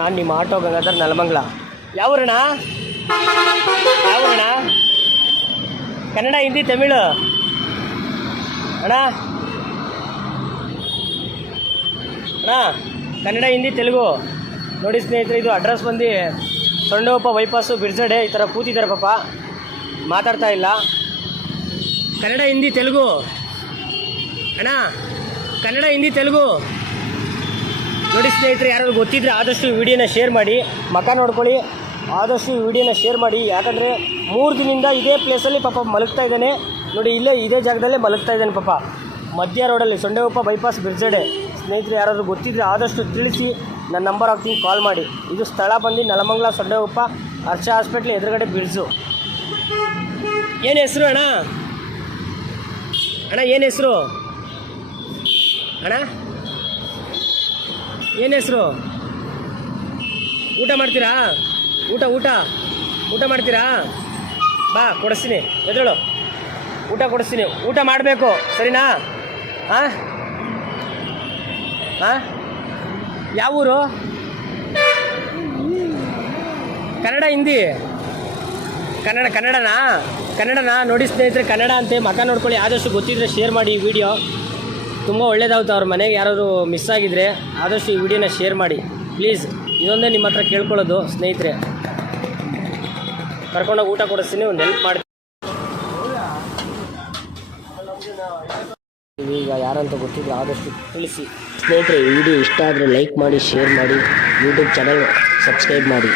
ನಾನು ನಿಮ್ಮ ಆಟೋ ಗಂಗಾಧರ್ ನೆಲಮಂಗಲ. ಯಾವೂರಣ್ಣ? ಯಾವೂರಣ್ಣ? ಕನ್ನಡ, ಹಿಂದಿ, ತಮಿಳು ಅಣ್ಣ? ಅಣ್ಣ ಕನ್ನಡ, ಹಿಂದಿ, ತೆಲುಗು ನೋಡಿ ಸ್ನೇಹಿತರೆ. ಇದು ಅಡ್ರೆಸ್ ಬಂದು ಸೊಂಡೋಪ ಬೈಪಾಸು ಬಿರ್ಜಡೆ. ಈ ಥರ ಕೂತಿದ್ದಾರೆ ಪಾಪ, ಮಾತಾಡ್ತಾ ಇಲ್ಲ. ಕನ್ನಡ, ಹಿಂದಿ, ತೆಲುಗು ಅಣ್ಣ. ಕನ್ನಡ, ಹಿಂದಿ, ತೆಲುಗು ನೋಡಿ ಸ್ನೇಹಿತರೆ. ಯಾರಾದ್ರು ಗೊತ್ತಿದ್ರೆ ಆದಷ್ಟು ಈ ವಿಡಿಯೋನ ಶೇರ್ ಮಾಡಿ. ಮಕ ನೋಡ್ಕೊಳ್ಳಿ, ಆದಷ್ಟು ಈ ವಿಡಿಯೋನ ಶೇರ್ ಮಾಡಿ. ಯಾಕಂದರೆ 3 ದಿನದಿಂದ ಇದೇ ಪ್ಲೇಸಲ್ಲಿ ಪಾಪ ಮಲಗ್ತಾ ಇದ್ದಾನೆ ನೋಡಿ. ಇಲ್ಲೇ ಇದೇ ಜಾಗದಲ್ಲೇ ಮಲಗ್ತಾ ಇದ್ದಾನೆ ಪಾಪ, ಮಧ್ಯ ರೋಡಲ್ಲಿ ಸೊಂಡೆಗೊಪ್ಪ ಬೈಪಾಸ್ ಬಿರ್ಜಡೆ. ಸ್ನೇಹಿತರೆ ಯಾರಾದರೂ ಗೊತ್ತಿದ್ರೆ ಆದಷ್ಟು ತಿಳಿಸಿ. ನನ್ನ ನಂಬರ್ ಹಾಕ್ತೀನಿ, ಕಾಲ್ ಮಾಡಿ. ಇದು ಸ್ಥಳ ಬಂದು ನೆಲಮಂಗಲ ಸೊಂಡೆಗೊಪ್ಪ ಹರ್ಷ ಹಾಸ್ಪಿಟ್ಲ್ ಎದುರುಗಡೆ ಬಿರ್ಜು. ಏನು ಹೆಸರು ಅಣ್ಣ? ಅಣ್ಣ ಏನು ಹೆಸರು ಅಣ್ಣ? ಏನು ಹೆಸರು? ಊಟ ಮಾಡ್ತೀರಾ? ಊಟ ಊಟ ಊಟ ಮಾಡ್ತೀರಾ? ಬಾ ಕೊಡಿಸ್ತೀನಿ, ಎದುರು ಊಟ ಕೊಡಿಸ್ತೀನಿ. ಊಟ ಮಾಡಬೇಕು, ಸರಿನಾ? ಹಾಂ ಹಾಂ. ಯಾವ ಊರು? ಕನ್ನಡ, ಹಿಂದಿ, ಕನ್ನಡನಾ? ಕನ್ನಡನಾ? ನೋಡಿ ಸ್ನೇಹಿತರೆ, ಕನ್ನಡ ಅಂತೆ. ಮಕ ನೋಡ್ಕೊಳ್ಳಿ. ಆದಷ್ಟು ಗೊತ್ತಿದ್ರೆ ಶೇರ್ ಮಾಡಿ. ಈ ವಿಡಿಯೋ ತುಂಬ ಒಳ್ಳೇದಾಗುತ್ತೆ. ಅವ್ರ ಮನೆಗೆ ಯಾರಾದರೂ ಮಿಸ್ ಆಗಿದ್ರೆ ಆದಷ್ಟು ಈ ವಿಡಿಯೋನ ಶೇರ್ ಮಾಡಿ ಪ್ಲೀಸ್. ಇದೊಂದೇ ನಿಮ್ಮ ಹತ್ರ ಕೇಳ್ಕೊಳ್ಳೋದು ಸ್ನೇಹಿತರೆ. ಕರ್ಕೊಂಡೋಗಿ ಊಟ ಕೊಡಿಸ್ತೀನಿ, ಒಂದು ಹೆಲ್ಪ್ ಮಾಡಿ. ಈಗ ಯಾರಂತ ಗೊತ್ತಿದ್ರೆ ಆದಷ್ಟು ತಿಳಿಸಿ ಸ್ನೇಹಿತರೆ. ಈ ವಿಡಿಯೋ ಇಷ್ಟ ಆದರೆ ಲೈಕ್ ಮಾಡಿ, ಶೇರ್ ಮಾಡಿ, ಯೂಟ್ಯೂಬ್ ಚಾನಲ್ ಸಬ್ಸ್ಕ್ರೈಬ್ ಮಾಡಿ.